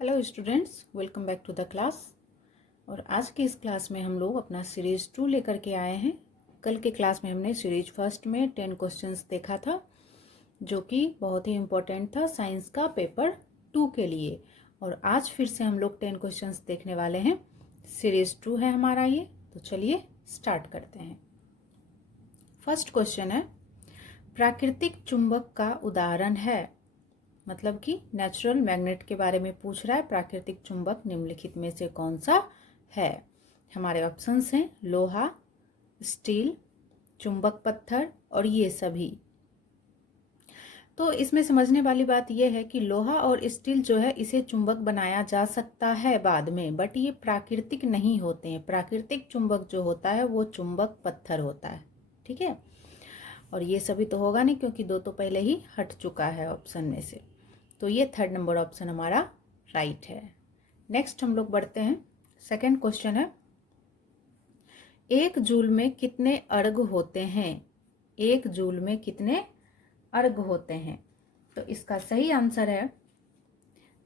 Hello students, welcome back to the class. और आज की इस क्लास में हम लोग अपना सीरीज 2 लेकर के आए हैं। कल के क्लास में हमने सीरीज फर्स्ट में 10 क्वेश्चंस देखा था, जो कि बहुत ही इम्पोर्टेंट था साइंस का पेपर 2 के लिए। और आज फिर से हम लोग 10 क्वेश्चंस देखने वाले हैं। सीरीज 2 है हमारा ये, तो चलिए स्टार्ट करते हैं। फर्स्ट क्वेश्चन है, प्राकृतिक चुंबक का उदाहरण है, मतलब कि नेचुरल मैग्नेट के बारे में पूछ रहा है। प्राकृतिक चुंबक निम्नलिखित में से कौन सा है? हमारे ऑप्शंस हैं लोहा, स्टील, चुंबक पत्थर और ये सभी। तो इसमें समझने वाली बात यह है कि लोहा और स्टील जो है इसे चुंबक बनाया जा सकता है बाद में, बट ये प्राकृतिक नहीं होते हैं। प्राकृतिक चुंबक जो होता है वो चुंबक पत्थर होता है, ठीक है। और ये सभी तो होगा नहीं, क्योंकि दो तो पहले ही हट चुका है ऑप्शन में से। तो ये थर्ड नंबर ऑप्शन हमारा राइट है। नेक्स्ट हम लोग बढ़ते हैं। सेकंड क्वेश्चन है, एक जूल में कितने अर्घ होते हैं? एक जूल में कितने अर्घ होते हैं? तो इसका सही आंसर है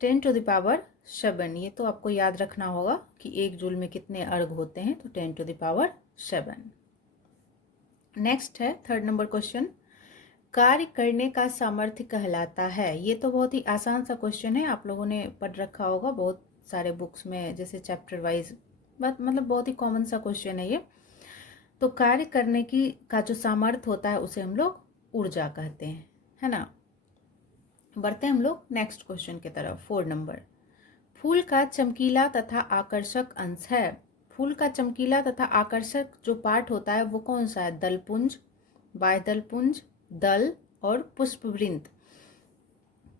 10⁻7। ये तो आपको याद रखना होगा कि एक जूल में कितने अर्घ होते हैं, तो 10⁻7। नेक्स्ट है थर्ड नंबर क्वेश्चन, कार्य करने का सामर्थ्य कहलाता है। ये तो बहुत ही आसान सा क्वेश्चन है, आप लोगों ने पढ़ रखा होगा बहुत सारे बुक्स में, जैसे चैप्टर वाइज, मतलब बहुत ही कॉमन सा क्वेश्चन है ये। तो कार्य करने की का जो सामर्थ्य होता है उसे हम लोग ऊर्जा कहते हैं, है ना। बढ़ते हैं हम लोग नेक्स्ट क्वेश्चन की तरफ। 4 नंबर, फूल का चमकीला तथा आकर्षक अंश है। फूल का चमकीला तथा आकर्षक जो पार्ट होता है वो कौन सा है? दलपुंज, बाह्यदलपुंज, दल और पुष्पवृंत।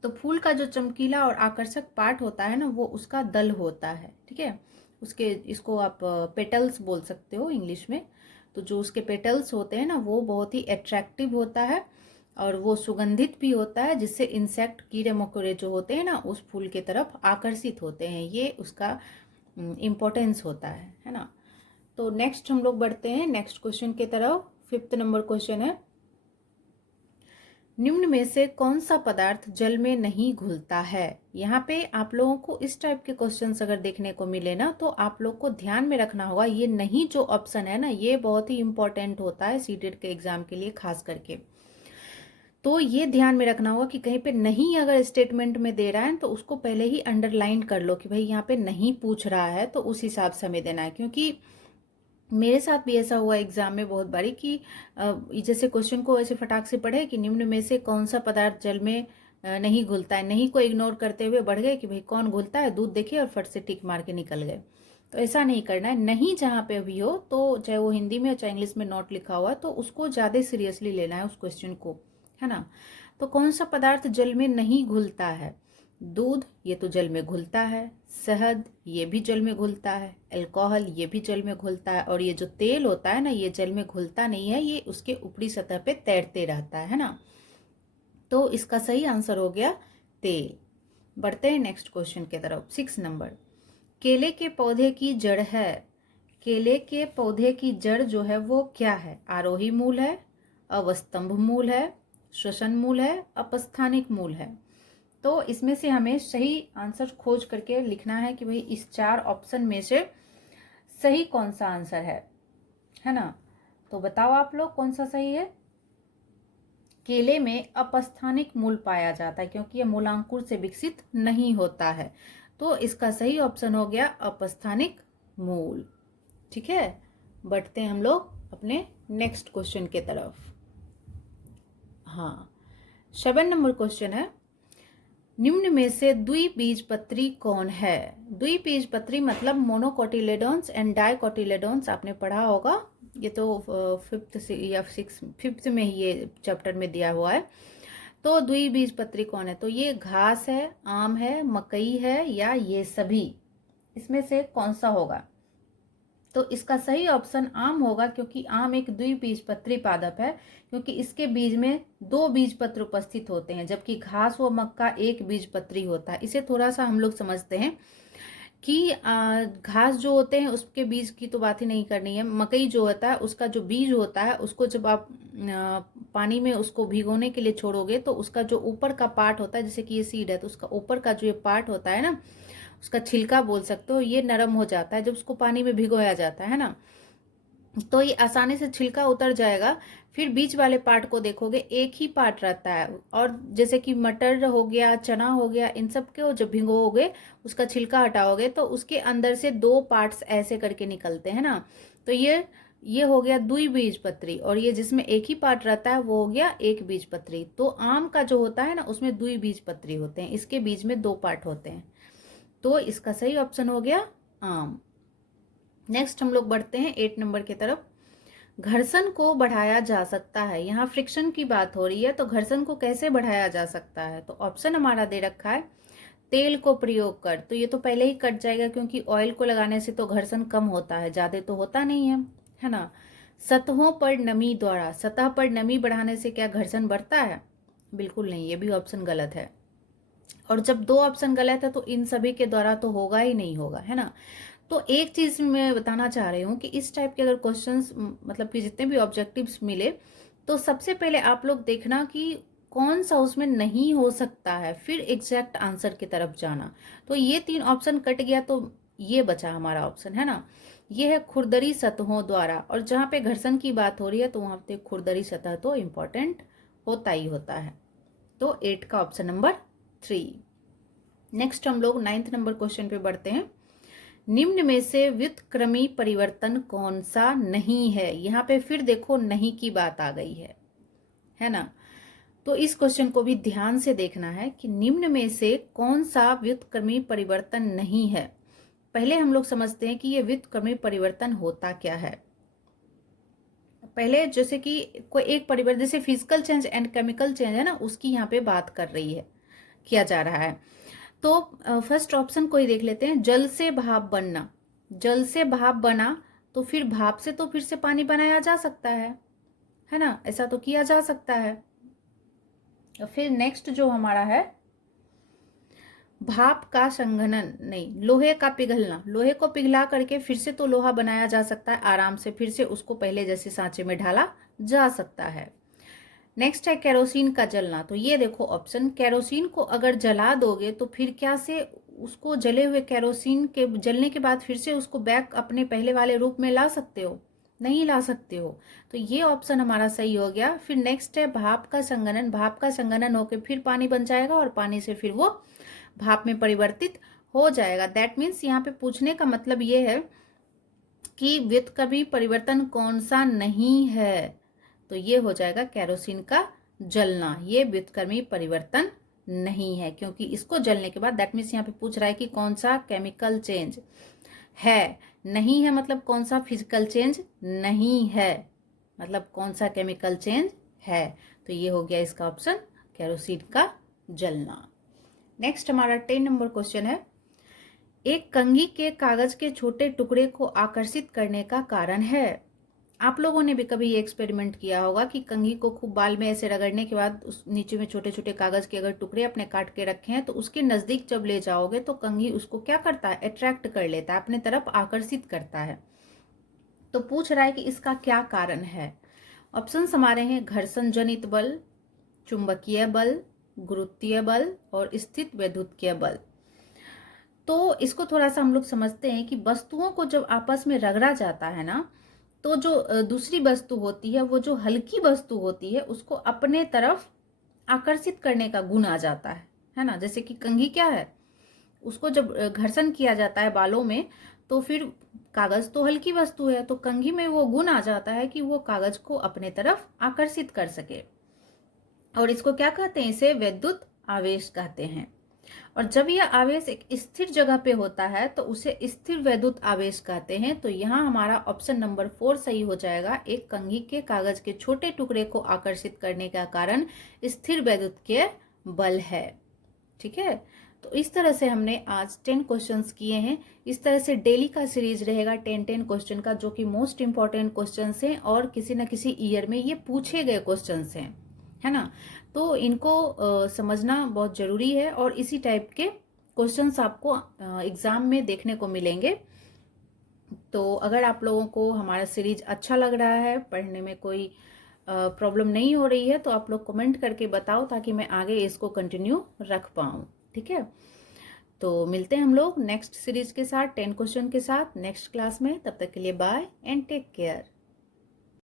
तो फूल का जो चमकीला और आकर्षक पार्ट होता है ना, वो उसका दल होता है, ठीक है। उसके इसको आप पेटल्स बोल सकते हो इंग्लिश में। तो जो उसके पेटल्स होते हैं ना, वो बहुत ही अट्रैक्टिव होता है और वो सुगंधित भी होता है, जिससे इंसेक्ट, कीड़े मकोड़े जो होते हैं ना, उस फूल की तरफ आकर्षित होते हैं। ये उसका इम्पोर्टेंस होता है ना। तो नेक्स्ट हम लोग बढ़ते हैं नेक्स्ट क्वेश्चन की तरफ। 5th नंबर क्वेश्चन है, निम्न में से कौन सा पदार्थ जल में नहीं घुलता है? यहाँ पे आप लोगों को इस टाइप के क्वेश्चंस अगर देखने को मिले ना, तो आप लोग को ध्यान में रखना होगा, ये नहीं जो ऑप्शन है ना, ये बहुत ही इंपॉर्टेंट होता है सीटेट के एग्जाम के लिए खास करके। तो ये ध्यान में रखना होगा कि कहीं पे नहीं अगर स्टेटमेंट में दे रहा है तो उसको पहले ही अंडरलाइन कर लो कि भाई यहाँ पे नहीं पूछ रहा है, तो उस हिसाब से हमें देना है। क्योंकि मेरे साथ भी ऐसा हुआ एग्जाम में बहुत बारी कि जैसे क्वेश्चन को ऐसे फटाक से पढ़े कि निम्न में से कौन सा पदार्थ जल में नहीं घुलता है, नहीं को इग्नोर करते हुए बढ़ गए कि भाई कौन घुलता है, दूध देखे और फट से टिक मार के निकल गए। तो ऐसा नहीं करना है। नहीं जहाँ पे भी हो, तो चाहे वो हिंदी में चाहे इंग्लिश में नोट लिखा हुआ, तो उसको ज़्यादा सीरियसली लेना है उस क्वेश्चन को, है ना। तो कौन सा पदार्थ जल में नहीं घुलता है? दूध, ये तो जल में घुलता है। शहद, ये भी जल में घुलता है। अल्कोहल, ये भी जल में घुलता है। और ये जो तेल होता है ना, ये जल में घुलता नहीं है, ये उसके ऊपरी सतह पे तैरते रहता है ना। तो इसका सही आंसर हो गया तेल। बढ़ते हैं नेक्स्ट क्वेश्चन की तरफ। 6 नंबर, केले के पौधे की जड़ है। केले के पौधे की जड़ जो है वो क्या है? आरोही मूल है, अवस्तंभ मूल है, श्वसन मूल है, अपस्थानिक मूल है। तो इसमें से हमें सही आंसर खोज करके लिखना है कि भाई इस 4 ऑप्शन में से सही कौन सा आंसर है ना। तो बताओ आप लोग कौन सा सही है। केले में अपस्थानिक मूल पाया जाता है, क्योंकि यह मूलांकुर से विकसित नहीं होता है। तो इसका सही ऑप्शन हो गया अपस्थानिक मूल, ठीक है। बढ़ते हैं हम लोग अपने नेक्स्ट क्वेश्चन के तरफ। हाँ, 7 नंबर क्वेश्चन है, निम्न में से द्विबीजपत्री कौन है? द्विबीजपत्री मतलब मोनोकोटिलेडोन्स एंड डाइकोटिलेडोन्स, आपने पढ़ा होगा। ये तो 5th या 5th में ही ये चैप्टर में दिया हुआ है। तो द्विबीजपत्री कौन है? तो ये घास है, आम है, मकई है, या ये सभी? इसमें से कौन सा होगा? तो इसका सही ऑप्शन आम होगा, क्योंकि आम एक द्विबीजपत्री पादप है, क्योंकि इसके बीज में 2 बीजपत्र उपस्थित होते हैं, जबकि घास व मक्का एक बीजपत्री होता है। इसे थोड़ा सा हम लोग समझते हैं कि घास जो होते हैं उसके बीज की तो बात ही नहीं करनी है। मकई जो होता है उसका जो बीज होता है, उसको जब आप पानी में उसको भिगोने के लिए छोड़ोगे, तो उसका जो ऊपर का पार्ट होता है, जैसे कि ये सीड है, तो उसका ऊपर का जो ये पार्ट होता है ना, उसका छिलका बोल सकते हो, ये नरम हो जाता है जब उसको पानी में भिगोया जाता है ना, तो ये आसानी से छिलका उतर जाएगा। फिर बीच वाले पार्ट को देखोगे एक ही पार्ट रहता है, और जैसे कि मटर हो गया, चना हो गया, इन सब को जब भिगोओगे उसका छिलका हटाओगे तो उसके अंदर से दो पार्ट्स ऐसे करके निकलते हैं ना। तो ये हो गया द्विबीजपत्री, और ये जिसमें एक ही पार्ट रहता है वो हो गया एक बीजपत्री। तो आम का जो होता है ना उसमें द्विबीजपत्री होते हैं, इसके बीज में दो पार्ट होते हैं। तो इसका सही ऑप्शन हो गया आम। नेक्स्ट हम लोग बढ़ते हैं 8 नंबर की तरफ। घर्षण को बढ़ाया जा सकता है, यहाँ फ्रिक्शन की बात हो रही है, तो घर्षण को कैसे बढ़ाया जा सकता है? तो ऑप्शन हमारा दे रखा है तेल को प्रयोग कर। तो ये तो पहले ही कट जाएगा, क्योंकि ऑयल को लगाने से तो घर्षण कम होता है, ज्यादा तो होता नहीं है ना। सतहों पर नमी द्वारा, सतह पर नमी बढ़ाने से क्या घर्षण बढ़ता है? बिल्कुल नहीं, ये भी ऑप्शन गलत है। और जब दो ऑप्शन गलत है तो इन सभी के द्वारा तो होगा ही नहीं होगा, है ना। तो एक चीज मैं बताना चाह रही हूँ कि इस टाइप के अगर क्वेश्चंस, मतलब कि जितने भी ऑब्जेक्टिव्स मिले, तो सबसे पहले आप लोग देखना कि कौन सा उसमें नहीं हो सकता है, फिर एग्जैक्ट आंसर की तरफ जाना। तो ये 3 ऑप्शन कट गया, तो ये बचा हमारा ऑप्शन, है ना। ये है खुरदरी सतहों द्वारा, और जहाँ पे घर्षण की बात हो रही है तो वहां पे खुरदरी सतह तो इम्पोर्टेंट होता ही होता है। तो 8 का ऑप्शन नंबर 3। नेक्स्ट हम लोग 9th नंबर क्वेश्चन पे बढ़ते हैं। निम्न में से व्युत्क्रमी परिवर्तन कौन सा नहीं है? यहाँ पे फिर देखो नहीं की बात आ गई है ना। तो इस क्वेश्चन को भी ध्यान से देखना है कि निम्न में से कौन सा व्युत्क्रमी परिवर्तन नहीं है। पहले हम लोग समझते हैं कि ये व्युत्क्रमी परिवर्तन होता क्या है। पहले जैसे कि कोई एक परिवर्तन, जैसे physical change and chemical change है ना, उसकी यहाँ पे बात कर रही है, किया जा रहा है। तो फर्स्ट ऑप्शन को ही देख लेते हैं, जल से भाप बनना। जल से भाप बना तो फिर भाप से तो फिर से पानी बनाया जा सकता है ना, ऐसा तो किया जा सकता है। फिर नेक्स्ट जो हमारा है, भाप का संघनन नहीं, लोहे का पिघलना। लोहे को पिघला करके फिर से तो लोहा बनाया जा सकता है आराम से, फिर से उसको पहले जैसे सांचे में ढाला जा सकता है। नेक्स्ट है केरोसिन का जलना। तो ये देखो ऑप्शन, केरोसिन को अगर जला दोगे तो फिर क्या से उसको जले हुए केरोसिन के जलने के बाद फिर से उसको बैक अपने पहले वाले रूप में ला सकते हो? नहीं ला सकते हो। तो ये ऑप्शन हमारा सही हो गया। फिर नेक्स्ट है भाप का संघनन। भाप का संघनन होकर फिर पानी बन जाएगा और पानी से फिर वो भाप में परिवर्तित हो जाएगा। दैट मीन्स यहाँ पे पूछने का मतलब ये है कि व्युत्क्रमी परिवर्तन कौन सा नहीं है। तो ये हो जाएगा केरोसिन का जलना, ये व्युत्क्रमी परिवर्तन नहीं है, क्योंकि इसको जलने के बाद, दैट मीन्स यहाँ पे पूछ रहा है कि कौन सा केमिकल चेंज है। नहीं है मतलब कौन सा फिजिकल चेंज नहीं है, मतलब कौन सा केमिकल चेंज है। तो ये हो गया इसका ऑप्शन, केरोसिन का जलना। नेक्स्ट हमारा 10 नंबर क्वेश्चन है, एक कंघी के कागज के छोटे टुकड़े को आकर्षित करने का कारण है। आप लोगों ने भी कभी ये एक्सपेरिमेंट किया होगा कि कंघी को खूब बाल में ऐसे रगड़ने के बाद उस नीचे में छोटे छोटे कागज के अगर टुकड़े अपने काट के रखे हैं तो उसके नजदीक जब ले जाओगे तो कंघी उसको क्या करता है, अट्रैक्ट कर लेता है, अपने तरफ आकर्षित करता है। तो पूछ रहा है कि इसका क्या कारण है। ऑप्शन हमारे हैं घर्षण जनित बल, चुंबकीय बल, गुरुत्वीय बल और स्थित वैद्युतीय बल। तो इसको थोड़ा सा हम लोग समझते हैं कि वस्तुओं को जब आपस में रगड़ा जाता है ना, तो जो दूसरी वस्तु होती है, वो जो हल्की वस्तु होती है उसको अपने तरफ आकर्षित करने का गुण आ जाता है ना। जैसे कि कंघी क्या है, उसको जब घर्षण किया जाता है बालों में, तो फिर कागज तो हल्की वस्तु है, तो कंघी में वो गुण आ जाता है कि वो कागज को अपने तरफ आकर्षित कर सके। और इसको क्या कहते हैं, इसे वैद्युत आवेश कहते हैं। और जब यह आवेश एक स्थिर जगह पे होता है तो उसे स्थिर वैद्युत आवेश कहते हैं। तो यहाँ हमारा ऑप्शन नंबर 4 सही हो जाएगा। एक कंघी के कागज के छोटे टुकड़े को आकर्षित करने का कारण स्थिर वैद्युतीय बल है। ठीक है, तो इस तरह से हमने आज 10 क्वेश्चंस किए हैं। इस तरह से डेली का सीरीज रहेगा 10-10 क्वेश्चन का, जो कि मोस्ट इंपॉर्टेंट क्वेश्चंस हैं और किसी न किसी ईयर में ये पूछे गए क्वेश्चंस हैं, है ना। तो इनको समझना बहुत जरूरी है, और इसी टाइप के क्वेश्चंस आपको एग्जाम में देखने को मिलेंगे। तो अगर आप लोगों को हमारा सीरीज अच्छा लग रहा है, पढ़ने में कोई प्रॉब्लम नहीं हो रही है, तो आप लोग कमेंट करके बताओ ताकि मैं आगे इसको कंटिन्यू रख पाऊँ। ठीक है, तो मिलते हैं हम लोग नेक्स्ट सीरीज के साथ 10 क्वेश्चन के साथ नेक्स्ट क्लास में। तब तक के लिए बाय एंड टेक केयर।